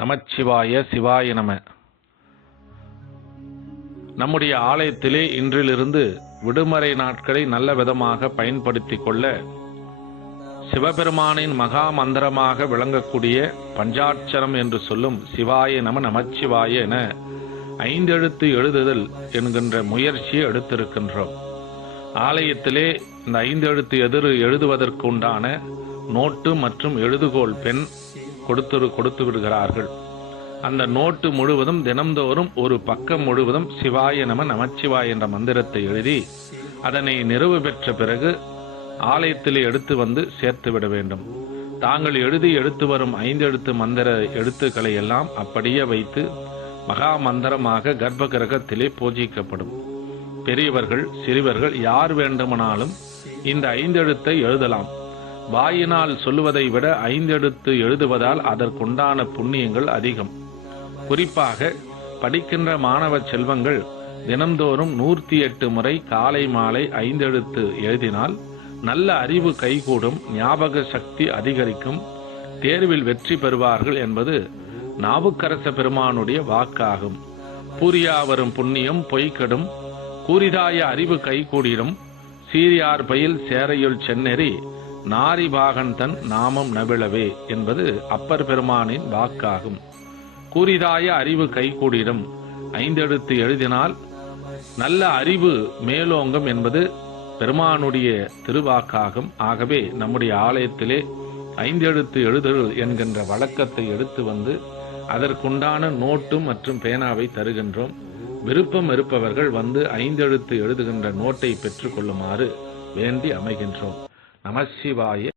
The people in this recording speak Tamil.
நமச்சிவாய சிவாய நம. நம்முடைய ஆலயத்திலே இன்றிலிருந்து விடுமுறை நாட்களை நல்ல விதமாக பயன்படுத்திக் கொள்ள சிவபெருமானின் மகா மந்திரமாக விளங்கக்கூடிய பஞ்சாட்சரம் என்று சொல்லும் சிவாய நம நமச்சிவாய என 5 எழுத்து எழுதுதல் என்கின்ற முயற்சியை எடுத்திருக்கின்றோம். ஆலயத்திலே இந்த 5 எழுத்து எழுதுவதற்கு உண்டான நோட்டு மற்றும் எழுதுகோல் பெண் கொடுத்து விடுகிறார்கள். அந்த நோட்டு முழுவதும் தினம்தோறும் ஒரு பக்கம் முழுவதும் சிவாய நம நமச்சிவாய என்ற மந்திரத்தை எழுதி அதனை நிறைவு பெற்ற பிறகு ஆலயத்திலே எடுத்து வந்து சேர்த்து விட வேண்டும். தாங்கள் எழுதி எடுத்து வரும் 5 எழுத்து மந்திர எழுத்துக்களை எல்லாம் அப்படியே வைத்து மகா மந்திரமாக கர்ப்ப கிரகத்திலே பூஜிக்கப்படும். பெரியவர்கள் சிறியவர்கள் யார் வேண்டுமானாலும் இந்த 5 எழுத்தை எழுதலாம். வாயினால் சொல்லுவதை விட 5 எழுத்து எழுதுவதால் அதற்குண்டான புண்ணியங்கள் அதிகம். குறிப்பாக படிக்கின்ற மாணவ செல்வங்கள் தினம்தோறும் 108 முறை காலை மாலை 5 எழுத்து எழுதினால் நல்ல அறிவு கைகூடும், ஞாபக சக்தி அதிகரிக்கும், தேர்வில் வெற்றி பெறுவார்கள் என்பது நாவுக்கரச பெருமானுடைய வாக்காகும். பூரியா வரும் புண்ணியம் பொய்கெடும், கூறிதாய அறிவு கைகூடிடும், சீரியார் பயில் சேரையுள் செந்நெறி நாரிபாகன் தன் நாமம் நவிழவே என்பது அப்பர் பெருமானின் வாக்காகும். கூறிதாய அறிவு கைகூடிடும், 5 எழுத்து எழுதினால் நல்ல அறிவு மேலோங்கும் என்பது பெருமானுடைய திருவாக்காகும். ஆகவே நம்முடைய ஆலயத்திலே 5 எழுத்து எழுதுதல் என்கின்ற வழக்கத்தை எடுத்து வந்து அதற்குண்டான நோட்டு மற்றும் பேனாவை தருகின்றோம். விருப்பம் இருப்பவர்கள் வந்து 5 எழுத்து எழுதுகின்ற நோட்டை பெற்றுக் கொள்ளுமாறு வேண்டி அமைகின்றோம். நமசிவாய.